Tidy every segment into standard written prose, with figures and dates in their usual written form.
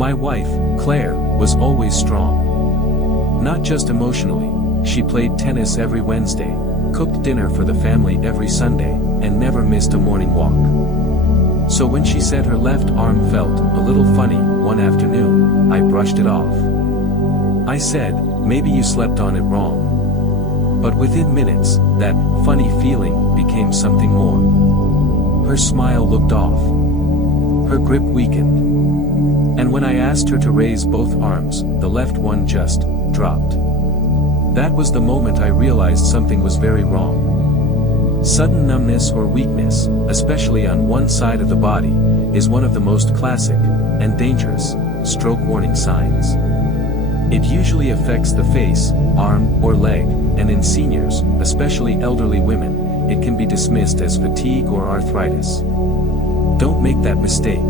My wife, Claire, was always strong. Not just emotionally, she played tennis every Wednesday, cooked dinner for the family every Sunday, and never missed a morning walk. So when she said her left arm felt a little funny one afternoon, I brushed it off. I said, maybe you slept on it wrong. But within minutes, that funny feeling became something more. Her smile looked off. Her grip weakened. And when I asked her to raise both arms, the left one just dropped. That was the moment I realized something was very wrong. Sudden numbness or weakness, especially on one side of the body, is one of the most classic and dangerous stroke warning signs. It usually affects the face, arm, or leg, and in seniors, especially elderly women, it can be dismissed as fatigue or arthritis. Don't make that mistake.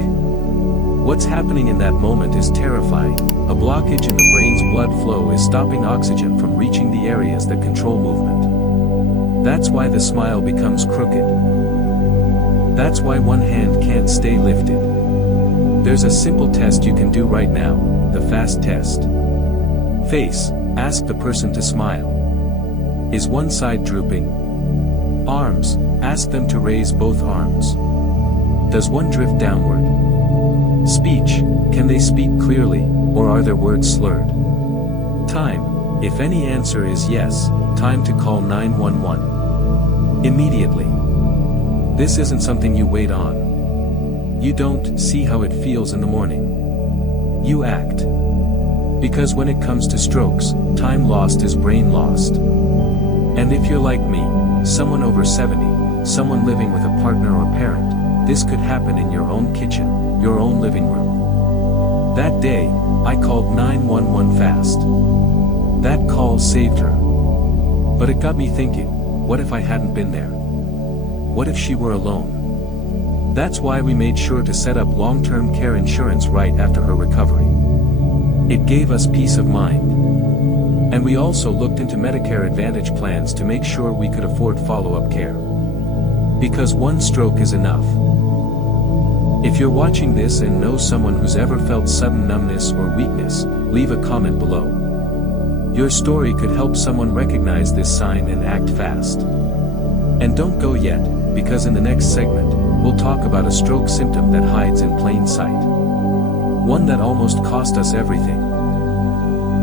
What's happening in that moment is terrifying. A blockage in the brain's blood flow is stopping oxygen from reaching the areas that control movement. That's why the smile becomes crooked. That's why one hand can't stay lifted. There's a simple test you can do right now, the FAST test. Face, ask the person to smile. Is one side drooping? Arms, ask them to raise both arms. Does one drift downward? Speech, can they speak clearly, or are their words slurred? Time, if any answer is yes, time to call 911. Immediately. This isn't something you wait on. You don't see how it feels in the morning. You act. Because when it comes to strokes, time lost is brain lost. And if you're like me, someone over 70, someone living with a partner or parent, this could happen in your own kitchen, your own living room. That day, I called 911 fast. That call saved her. But it got me thinking, what if I hadn't been there? What if she were alone? That's why we made sure to set up long-term care insurance right after her recovery. It gave us peace of mind. And we also looked into Medicare Advantage plans to make sure we could afford follow-up care. Because one stroke is enough. If you're watching this and know someone who's ever felt sudden numbness or weakness, leave a comment below. Your story could help someone recognize this sign and act fast. And don't go yet, because in the next segment, we'll talk about a stroke symptom that hides in plain sight. One that almost cost us everything.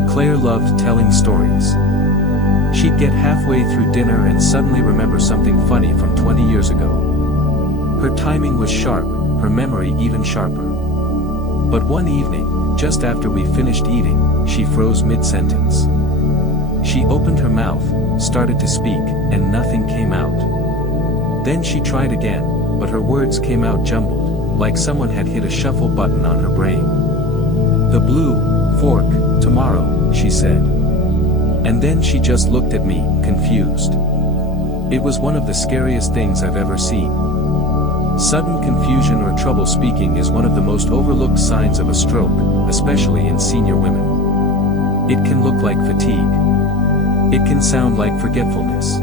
Claire loved telling stories. She'd get halfway through dinner and suddenly remember something funny from 20 years ago. Her timing was sharp, her memory even sharper. But one evening, just after we finished eating, she froze mid-sentence. She opened her mouth, started to speak, and nothing came out. Then she tried again, but her words came out jumbled, like someone had hit a shuffle button on her brain. The blue fork, tomorrow, she said. And then she just looked at me, confused. It was one of the scariest things I've ever seen. Sudden confusion or trouble speaking is one of the most overlooked signs of a stroke, especially in senior women. It can look like fatigue. It can sound like forgetfulness.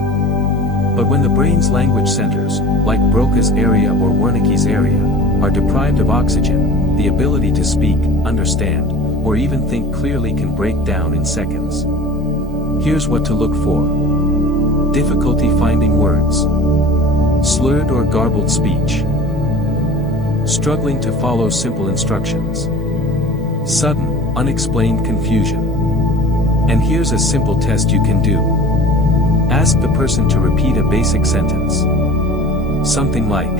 But when the brain's language centers, like Broca's area or Wernicke's area, are deprived of oxygen, the ability to speak, understand, or even think clearly can break down in seconds. Here's what to look for. Difficulty finding words. Slurred or garbled speech. Struggling to follow simple instructions. Sudden, unexplained confusion. And here's a simple test you can do. Ask the person to repeat a basic sentence. Something like,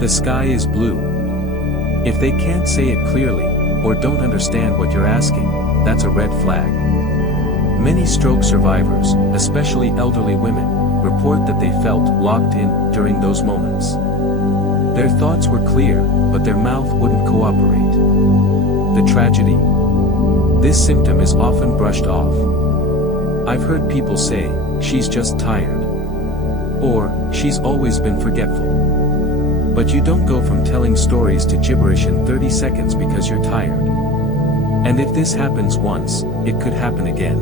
"The sky is blue." If they can't say it clearly, or don't understand what you're asking, that's a red flag. Many stroke survivors, especially elderly women, report that they felt locked in during those moments. Their thoughts were clear, but their mouth wouldn't cooperate. The tragedy? This symptom is often brushed off. I've heard people say, "She's just tired." Or, "She's always been forgetful." But you don't go from telling stories to gibberish in 30 seconds because you're tired. And if this happens once, it could happen again.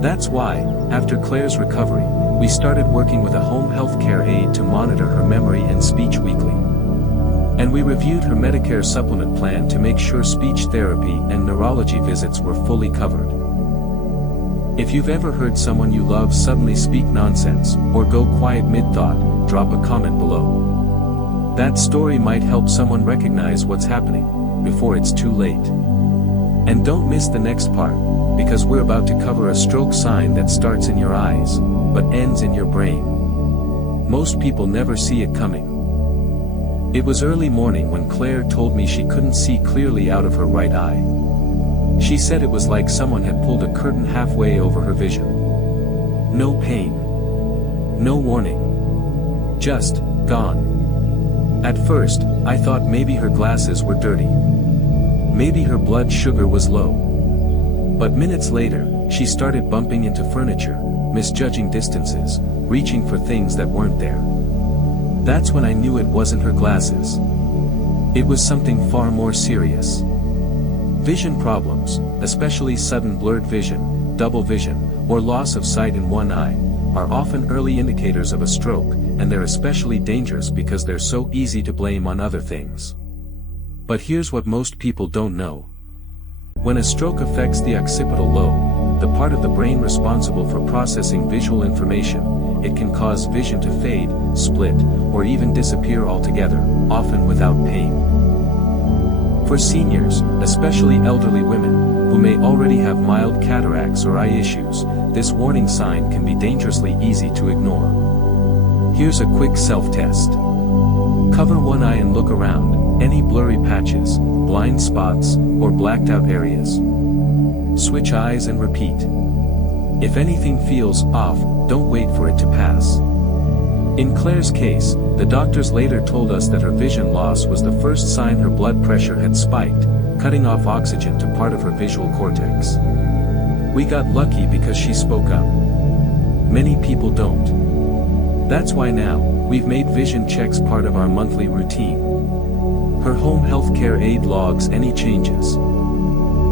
That's why, after Claire's recovery, we started working with a home health care aide to monitor her memory and speech weekly. And we reviewed her Medicare supplement plan to make sure speech therapy and neurology visits were fully covered. If you've ever heard someone you love suddenly speak nonsense, or go quiet mid-thought, drop a comment below. That story might help someone recognize what's happening, before it's too late. And don't miss the next part, because we're about to cover a stroke sign that starts in your eyes, but ends in your brain. Most people never see it coming. It was early morning when Claire told me she couldn't see clearly out of her right eye. She said it was like someone had pulled a curtain halfway over her vision. No pain. No warning. Just, gone. At first, I thought maybe her glasses were dirty. Maybe her blood sugar was low. But minutes later, she started bumping into furniture, misjudging distances, reaching for things that weren't there. That's when I knew it wasn't her glasses. It was something far more serious. Vision problems, especially sudden blurred vision, double vision, or loss of sight in one eye, are often early indicators of a stroke, and they're especially dangerous because they're so easy to blame on other things. But here's what most people don't know. When a stroke affects the occipital lobe, the part of the brain responsible for processing visual information, it can cause vision to fade, split, or even disappear altogether, often without pain. For seniors, especially elderly women, who may already have mild cataracts or eye issues, this warning sign can be dangerously easy to ignore. Here's a quick self-test. Cover one eye and look around, any blurry patches, blind spots, or blacked out areas. Switch eyes and repeat. If anything feels off, don't wait for it to pass. In Claire's case, the doctors later told us that her vision loss was the first sign her blood pressure had spiked, cutting off oxygen to part of her visual cortex. We got lucky because she spoke up. Many people don't. That's why now, we've made vision checks part of our monthly routine. Her home healthcare aide logs any changes.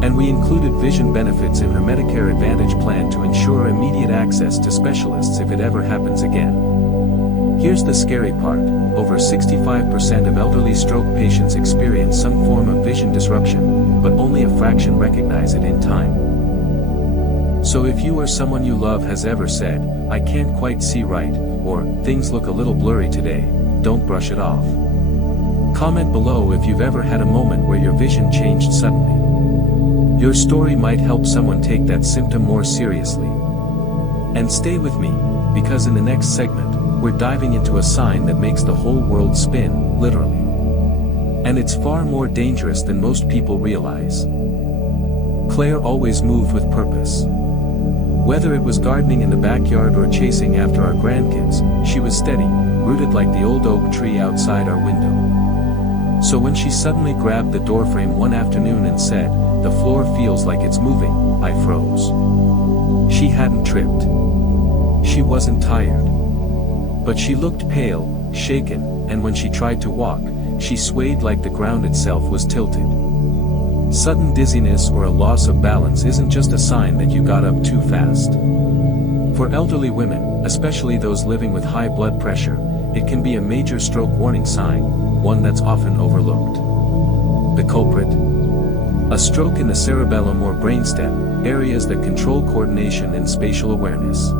And we included vision benefits in her Medicare Advantage plan to ensure immediate access to specialists if it ever happens again. Here's the scary part, over 65% of elderly stroke patients experience some form of vision disruption, but only a fraction recognize it in time. So if you or someone you love has ever said, "I can't quite see right," or "things look a little blurry today," don't brush it off. Comment below if you've ever had a moment where your vision changed suddenly. Your story might help someone take that symptom more seriously. And stay with me, because in the next segment, we're diving into a sign that makes the whole world spin, literally. And it's far more dangerous than most people realize. Claire always moved with purpose. Whether it was gardening in the backyard or chasing after our grandkids, she was steady, rooted like the old oak tree outside our window. So when she suddenly grabbed the doorframe one afternoon and said, "The floor feels like it's moving," I froze. She hadn't tripped. She wasn't tired. But she looked pale, shaken, and when she tried to walk, she swayed like the ground itself was tilted. Sudden dizziness or a loss of balance isn't just a sign that you got up too fast. For elderly women, especially those living with high blood pressure, it can be a major stroke warning sign, one that's often overlooked. The culprit? A stroke in the cerebellum or brainstem, areas that control coordination and spatial awareness.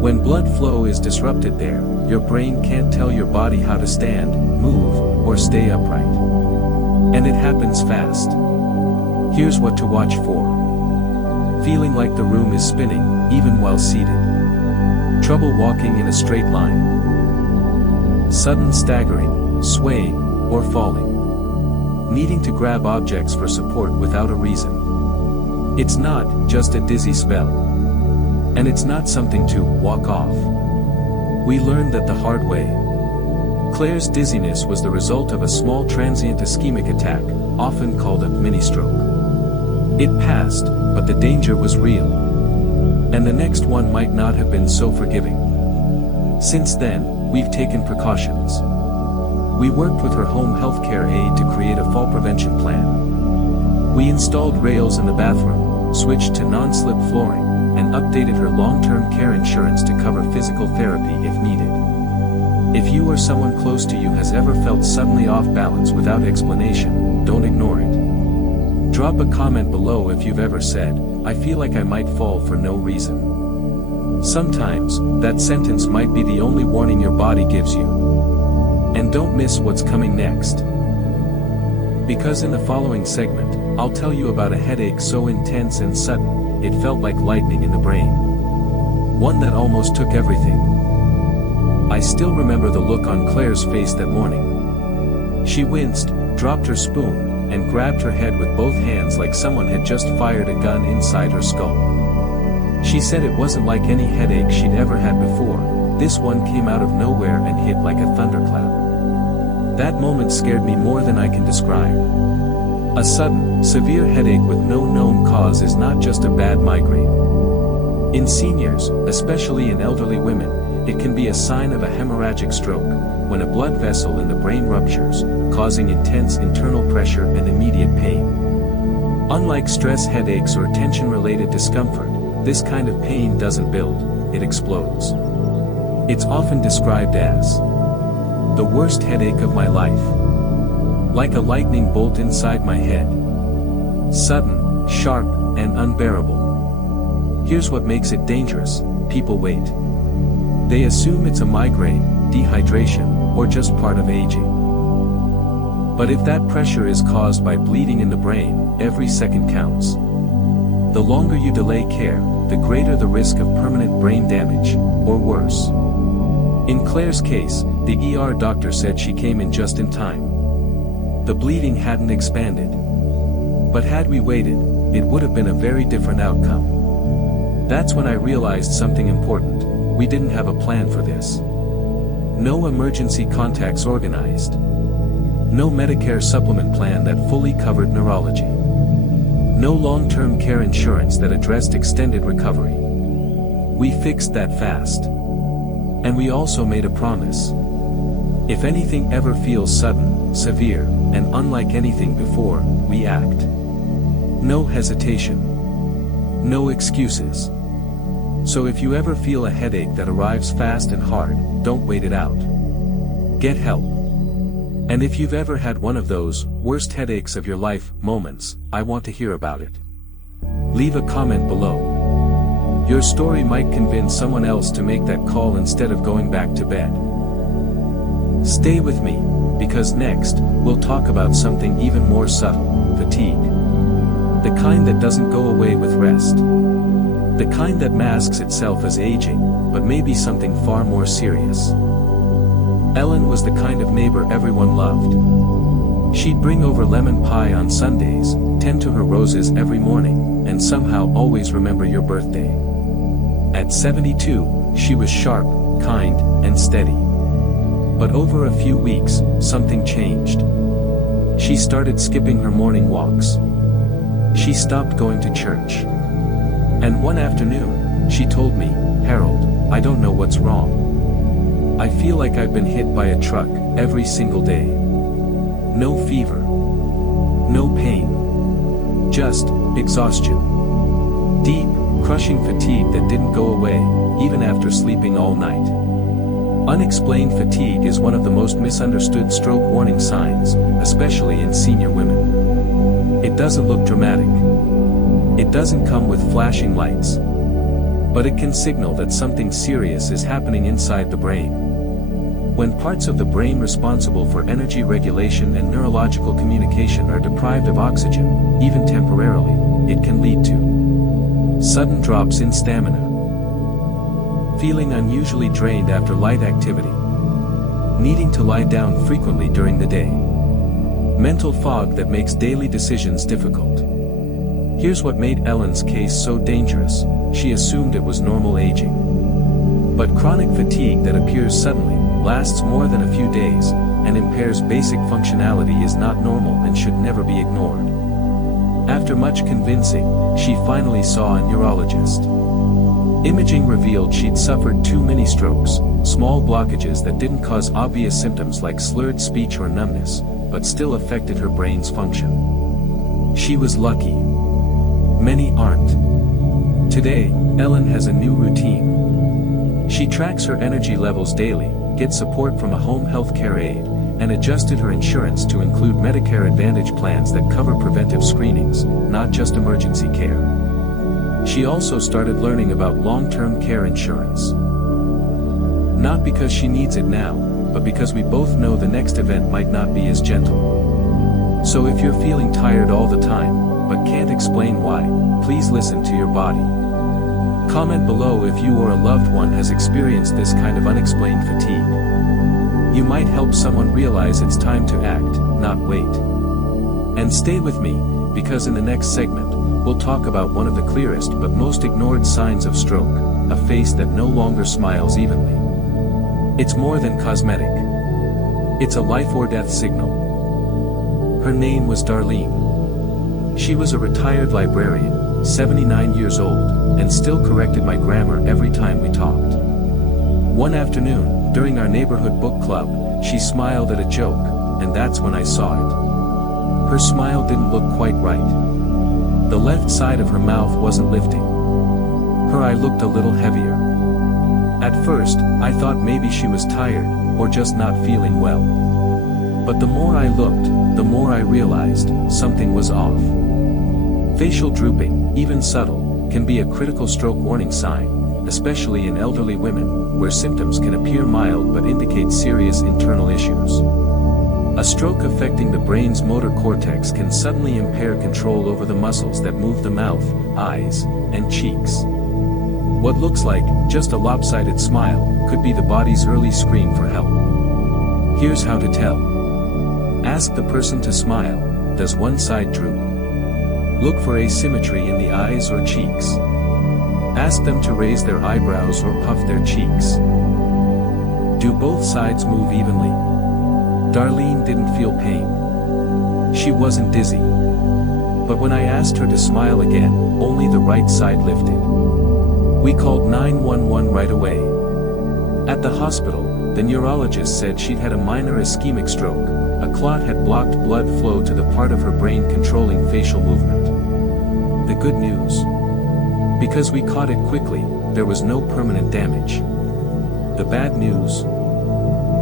When blood flow is disrupted there, your brain can't tell your body how to stand, move, or stay upright. And it happens fast. Here's what to watch for. Feeling like the room is spinning, even while seated. Trouble walking in a straight line. Sudden staggering, swaying, or falling. Needing to grab objects for support without a reason. It's not just a dizzy spell. And it's not something to walk off. We learned that the hard way. Claire's dizziness was the result of a small transient ischemic attack, often called a mini-stroke. It passed, but the danger was real. And the next one might not have been so forgiving. Since then, we've taken precautions. We worked with her home healthcare aide to create a fall prevention plan. We installed rails in the bathroom, switched to non-slip flooring, and updated her long-term care insurance to cover physical therapy if needed. If you or someone close to you has ever felt suddenly off balance without explanation, don't ignore it. Drop a comment below if you've ever said, "I feel like I might fall for no reason." Sometimes, that sentence might be the only warning your body gives you. And don't miss what's coming next. Because in the following segment, I'll tell you about a headache so intense and sudden, it felt like lightning in the brain. One that almost took everything. I still remember the look on Claire's face that morning. She winced, dropped her spoon, and grabbed her head with both hands like someone had just fired a gun inside her skull. She said it wasn't like any headache she'd ever had before, this one came out of nowhere and hit like a thunderclap. That moment scared me more than I can describe. A sudden, severe headache with no known cause is not just a bad migraine. In seniors, especially in elderly women, it can be a sign of a hemorrhagic stroke, when a blood vessel in the brain ruptures, causing intense internal pressure and immediate pain. Unlike stress headaches or tension-related discomfort, this kind of pain doesn't build, it explodes. It's often described as the worst headache of my life. Like a lightning bolt inside my head. Sudden, sharp, and unbearable. Here's what makes it dangerous: people wait. They assume it's a migraine, dehydration, or just part of aging. But if that pressure is caused by bleeding in the brain, every second counts. The longer you delay care, the greater the risk of permanent brain damage, or worse. In Claire's case, the ER doctor said she came in just in time. The bleeding hadn't expanded. But had we waited, it would have been a very different outcome. That's when I realized something important: we didn't have a plan for this. No emergency contacts organized. No Medicare supplement plan that fully covered neurology. No long-term care insurance that addressed extended recovery. We fixed that fast. And we also made a promise. If anything ever feels sudden, severe, and unlike anything before, we act. No hesitation. No excuses. So if you ever feel a headache that arrives fast and hard, don't wait it out. Get help. And if you've ever had one of those worst headaches of your life moments, I want to hear about it. Leave a comment below. Your story might convince someone else to make that call instead of going back to bed. Stay with me, because next, we'll talk about something even more subtle: fatigue. The kind that doesn't go away with rest. The kind that masks itself as aging, but maybe something far more serious. Ellen was the kind of neighbor everyone loved. She'd bring over lemon pie on Sundays, tend to her roses every morning, and somehow always remember your birthday. At 72, she was sharp, kind, and steady. But over a few weeks, something changed. She started skipping her morning walks. She stopped going to church. And one afternoon, she told me, "Harold, I don't know what's wrong. I feel like I've been hit by a truck every single day. No fever. No pain. Just exhaustion. Deep, crushing fatigue that didn't go away, even after sleeping all night." Unexplained fatigue is one of the most misunderstood stroke warning signs, especially in senior women. It doesn't look dramatic. It doesn't come with flashing lights. But it can signal that something serious is happening inside the brain. When parts of the brain responsible for energy regulation and neurological communication are deprived of oxygen, even temporarily, it can lead to sudden drops in stamina. Feeling unusually drained after light activity. Needing to lie down frequently during the day. Mental fog that makes daily decisions difficult. Here's what made Ellen's case so dangerous: she assumed it was normal aging. But chronic fatigue that appears suddenly, lasts more than a few days, and impairs basic functionality is not normal and should never be ignored. After much convincing, she finally saw a neurologist. Imaging revealed she'd suffered 2 mini-strokes, small blockages that didn't cause obvious symptoms like slurred speech or numbness, but still affected her brain's function. She was lucky. Many aren't. Today, Ellen has a new routine. She tracks her energy levels daily, get support from a home health care aide, and adjusted her insurance to include Medicare Advantage plans that cover preventive screenings, not just emergency care. She also started learning about long-term care insurance. Not because she needs it now, but because we both know the next event might not be as gentle. So if you're feeling tired all the time, but can't explain why, please listen to your body. Comment below if you or a loved one has experienced this kind of unexplained fatigue. You might help someone realize it's time to act, not wait. And stay with me, because in the next segment, we'll talk about one of the clearest but most ignored signs of stroke, a face that no longer smiles evenly. It's more than cosmetic. It's a life or death signal. Her name was Darlene. She was a retired librarian, 79 years old, and still corrected my grammar every time we talked. One afternoon, during our neighborhood book club, she smiled at a joke, and that's when I saw it. Her smile didn't look quite right. The left side of her mouth wasn't lifting. Her eye looked a little heavier. At first, I thought maybe she was tired, or just not feeling well. But the more I looked, the more I realized something was off. Facial drooping, even subtle, can be a critical stroke warning sign, especially in elderly women, where symptoms can appear mild but indicate serious internal issues. A stroke affecting the brain's motor cortex can suddenly impair control over the muscles that move the mouth, eyes, and cheeks. What looks like just a lopsided smile could be the body's early scream for help. Here's how to tell. Ask the person to smile. Does one side droop? Look for asymmetry in the eyes or cheeks. Ask them to raise their eyebrows or puff their cheeks. Do both sides move evenly? Darlene didn't feel pain. She wasn't dizzy. But when I asked her to smile again, only the right side lifted. We called 911 right away. At the hospital, the neurologist said she'd had a minor ischemic stroke. A clot had blocked blood flow to the part of her brain controlling facial movement. The good news? Because we caught it quickly, there was no permanent damage. The bad news?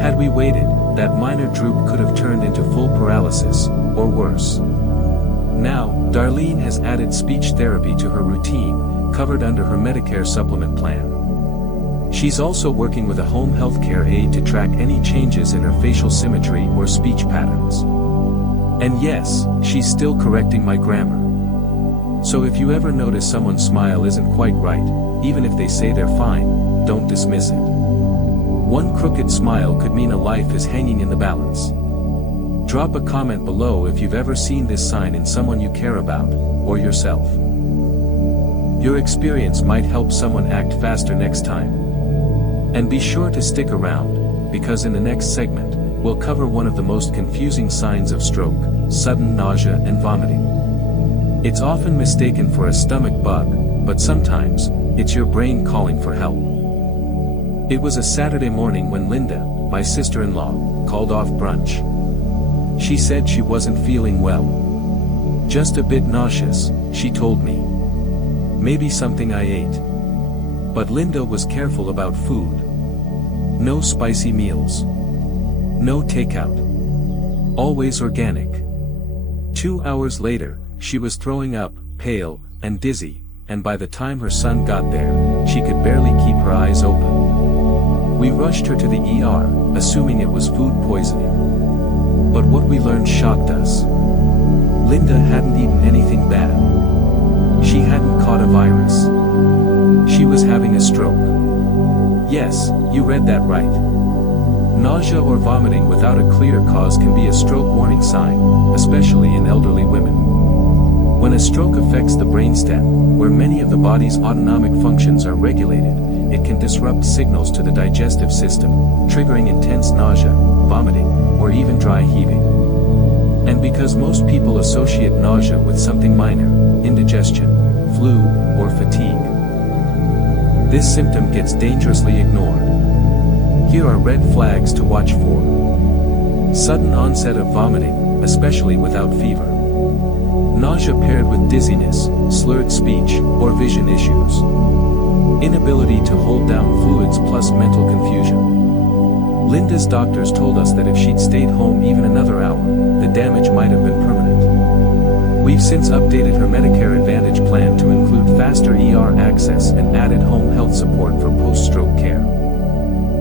Had we waited, that minor droop could have turned into full paralysis, or worse. Now, Darlene has added speech therapy to her routine, covered under her Medicare supplement plan. She's also working with a home health care aide to track any changes in her facial symmetry or speech patterns. And yes, she's still correcting my grammar. So if you ever notice someone's smile isn't quite right, even if they say they're fine, don't dismiss it. One crooked smile could mean a life is hanging in the balance. Drop a comment below if you've ever seen this sign in someone you care about, or yourself. Your experience might help someone act faster next time. And be sure to stick around, because in the next segment, we'll cover one of the most confusing signs of stroke, sudden nausea and vomiting. It's often mistaken for a stomach bug, but sometimes, it's your brain calling for help. It was a Saturday morning when Linda, my sister-in-law, called off brunch. She said she wasn't feeling well. Just a bit nauseous, she told me. Maybe something I ate. But Linda was careful about food. No spicy meals. No takeout. Always organic. 2 hours later, she was throwing up, pale, and dizzy, and by the time her son got there, she could barely keep her eyes open. We rushed her to the ER, assuming it was food poisoning. But what we learned shocked us. Linda hadn't eaten anything bad. She hadn't caught a virus. She was having a stroke. Yes, you read that right. Nausea or vomiting without a clear cause can be a stroke warning sign, especially in elderly women. When a stroke affects the brainstem, where many of the body's autonomic functions are regulated, it can disrupt signals to the digestive system, triggering intense nausea, vomiting, or even dry heaving. And because most people associate nausea with something minor, indigestion, flu, or fatigue, this symptom gets dangerously ignored. Here are red flags to watch for. Sudden onset of vomiting, especially without fever. Nausea paired with dizziness, slurred speech, or vision issues. Inability to hold down fluids plus mental confusion. Linda's doctors told us that if she'd stayed home even another hour, the damage might have been permanent. We've since updated her Medicare Advantage plan to include faster ER access and added home health support for post-stroke care.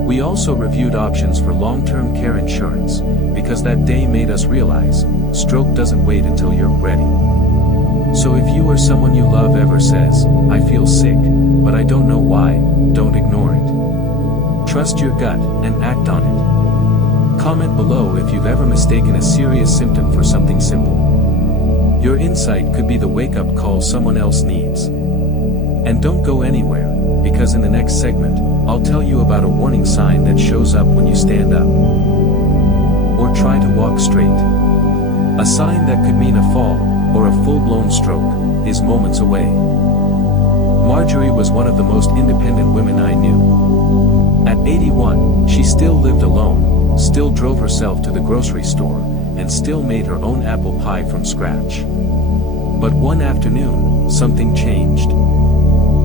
We also reviewed options for long-term care insurance, because that day made us realize, stroke doesn't wait until you're ready. So if you or someone you love ever says, "I feel sick, but I don't know why," don't ignore it. Trust your gut and act on it. Comment below if you've ever mistaken a serious symptom for something simple. Your insight could be the wake-up call someone else needs. And don't go anywhere, because in the next segment, I'll tell you about a warning sign that shows up when you stand up or try to walk straight. A sign that could mean a fall, or a full-blown stroke, is moments away. Marjorie was one of the most independent women I knew. At 81, she still lived alone, still drove herself to the grocery store, and still made her own apple pie from scratch. But one afternoon, something changed.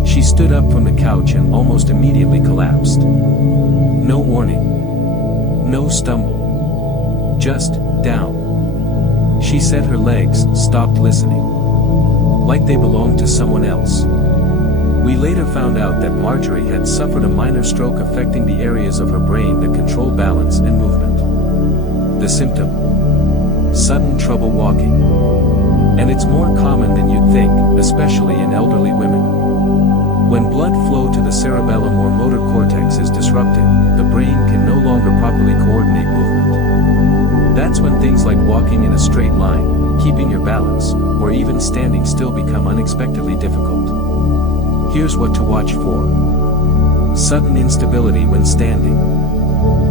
She stood up from the couch and almost immediately collapsed. No warning. No stumble. Just, down. She said her legs stopped listening. Like they belonged to someone else. We later found out that Marjorie had suffered a minor stroke affecting the areas of her brain that control balance and movement. The symptom? Sudden trouble walking. And it's more common than you'd think, especially in elderly women. When blood flow to the cerebellum or motor cortex is disrupted, the brain can no longer properly coordinate movement. That's when things like walking in a straight line, keeping your balance, or even standing still become unexpectedly difficult. Here's what to watch for. Sudden instability when standing.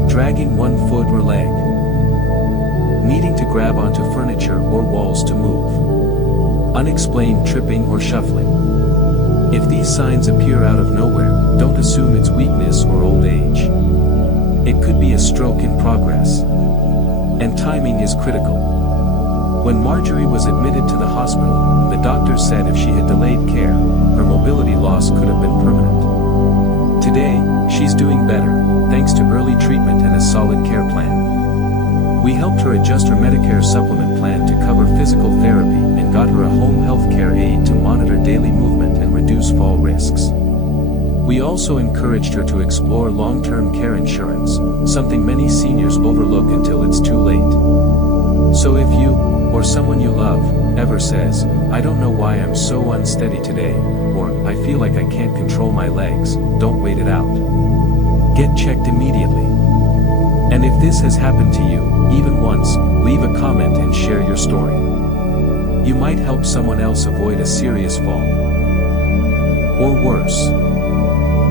Dragging one foot or leg. Needing to grab onto furniture or walls to move. Unexplained tripping or shuffling. If these signs appear out of nowhere, don't assume it's weakness or old age. It could be a stroke in progress. And timing is critical. When Marjorie was admitted to the hospital, the doctors said if she had delayed care, her mobility loss could have been permanent. Today, she's doing better, thanks to early treatment and a solid care plan. We helped her adjust her Medicare supplement plan to cover physical therapy and got her a home health care aide to monitor daily movement and reduce fall risks. We also encouraged her to explore long-term care insurance, something many seniors overlook until it's too late. So if you, or someone you love, ever says, "I don't know why I'm so unsteady today," or "I feel like I can't control my legs," don't wait it out. Get checked immediately. And if this has happened to you, even once, leave a comment and share your story. You might help someone else avoid a serious fall. Or worse.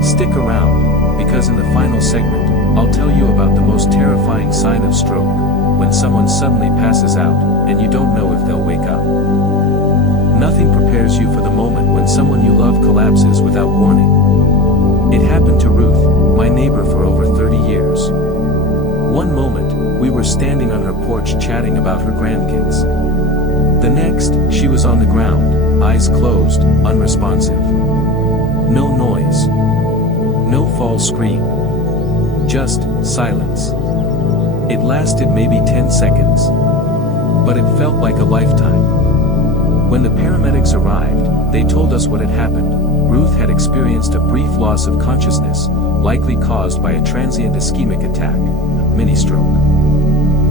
Stick around, because in the final segment, I'll tell you about the most terrifying sign of stroke, when someone suddenly passes out, and you don't know if they'll wake up. Nothing prepares you for the moment when someone you love collapses without warning. It happened to Ruth, my neighbor for over 30 years. One moment, we were standing on her porch chatting about her grandkids. The next, she was on the ground, eyes closed, unresponsive. No noise. No fall scream. Just silence. It lasted maybe 10 seconds. But it felt like a lifetime. When the paramedics arrived, they told us what had happened. Ruth had experienced a brief loss of consciousness, likely caused by a transient ischemic attack, mini-stroke.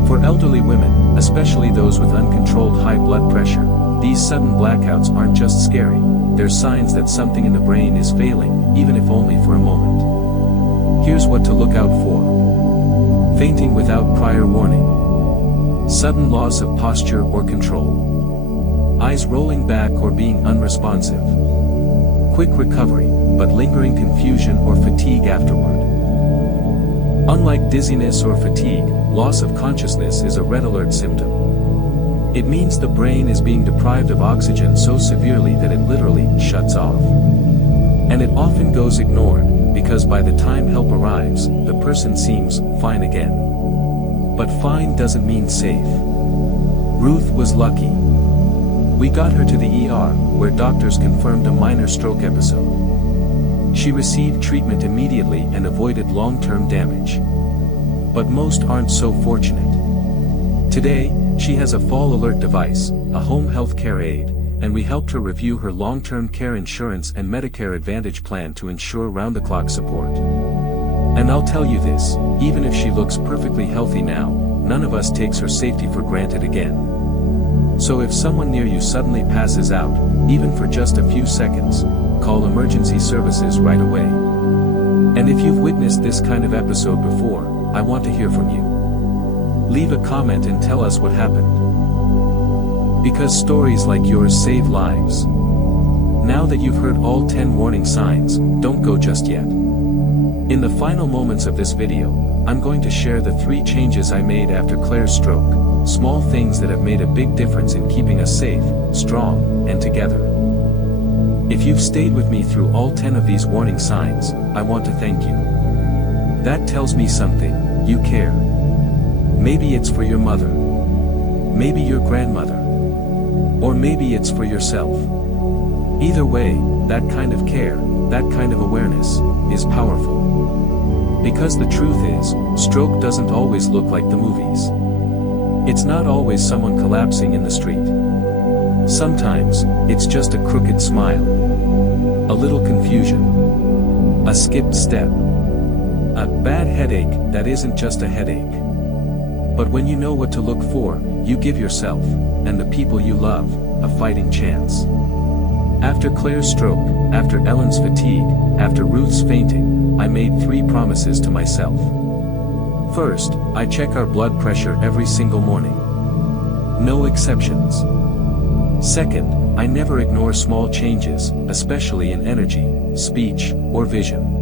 For elderly women, especially those with uncontrolled high blood pressure, these sudden blackouts aren't just scary, they're signs that something in the brain is failing, even if only for a moment. Here's what to look out for. Fainting without prior warning. Sudden loss of posture or control. Eyes rolling back or being unresponsive. Quick recovery, but lingering confusion or fatigue afterward. Unlike dizziness or fatigue, loss of consciousness is a red alert symptom. It means the brain is being deprived of oxygen so severely that it literally shuts off. And it often goes ignored, because by the time help arrives, the person seems fine again. But fine doesn't mean safe. Ruth was lucky. We got her to the ER, where doctors confirmed a minor stroke episode. She received treatment immediately and avoided long-term damage. But most aren't so fortunate. Today, she has a fall alert device, a home health care aid, and we helped her review her long-term care insurance and Medicare Advantage plan to ensure round-the-clock support. And I'll tell you this, even if she looks perfectly healthy now, none of us takes her safety for granted again. So if someone near you suddenly passes out, even for just a few seconds, call emergency services right away. And if you've witnessed this kind of episode before, I want to hear from you. Leave a comment and tell us what happened. Because stories like yours save lives. Now that you've heard all 10 warning signs, don't go just yet. In the final moments of this video, I'm going to share the 3 changes I made after Claire's stroke, small things that have made a big difference in keeping us safe, strong, and together. If you've stayed with me through all 10 of these warning signs, I want to thank you. That tells me something, you care. Maybe it's for your mother. Maybe your grandmother. Or maybe it's for yourself. Either way, that kind of care, that kind of awareness, is powerful. Because the truth is, stroke doesn't always look like the movies. It's not always someone collapsing in the street. Sometimes, it's just a crooked smile. A little confusion. A skipped step. A bad headache that isn't just a headache. But when you know what to look for, you give yourself, and the people you love, a fighting chance. After Claire's stroke, after Ellen's fatigue, after Ruth's fainting, I made 3 promises to myself. First, I check our blood pressure every single morning. No exceptions. Second, I never ignore small changes, especially in energy, speech, or vision.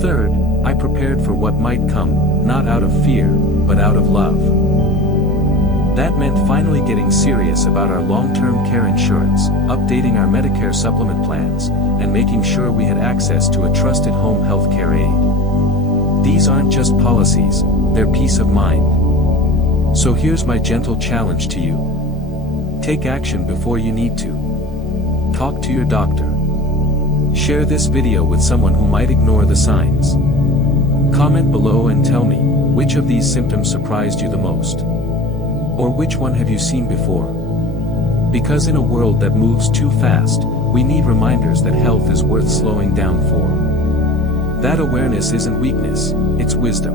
Third, I prepared for what might come, not out of fear, but out of love. That meant finally getting serious about our long-term care insurance, updating our Medicare supplement plans, and making sure we had access to a trusted home health care aid. These aren't just policies, they're peace of mind. So here's my gentle challenge to you. Take action before you need to. Talk to your doctor. Share this video with someone who might ignore the signs. Comment below and tell me, which of these symptoms surprised you the most? Or which one have you seen before? Because in a world that moves too fast, we need reminders that health is worth slowing down for. That awareness isn't weakness, it's wisdom.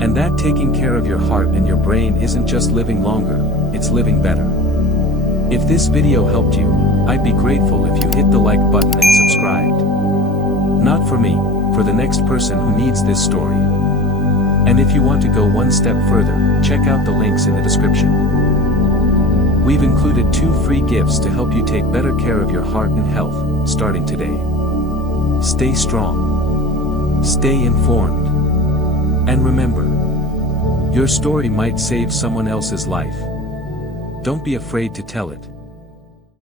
And that taking care of your heart and your brain isn't just living longer, it's living better. If this video helped you, I'd be grateful if you hit the like button and subscribed. Not for me, for the next person who needs this story. And if you want to go one step further, check out the links in the description. We've included 2 free gifts to help you take better care of your heart and health, starting today. Stay strong. Stay informed. And remember, your story might save someone else's life. Don't be afraid to tell it.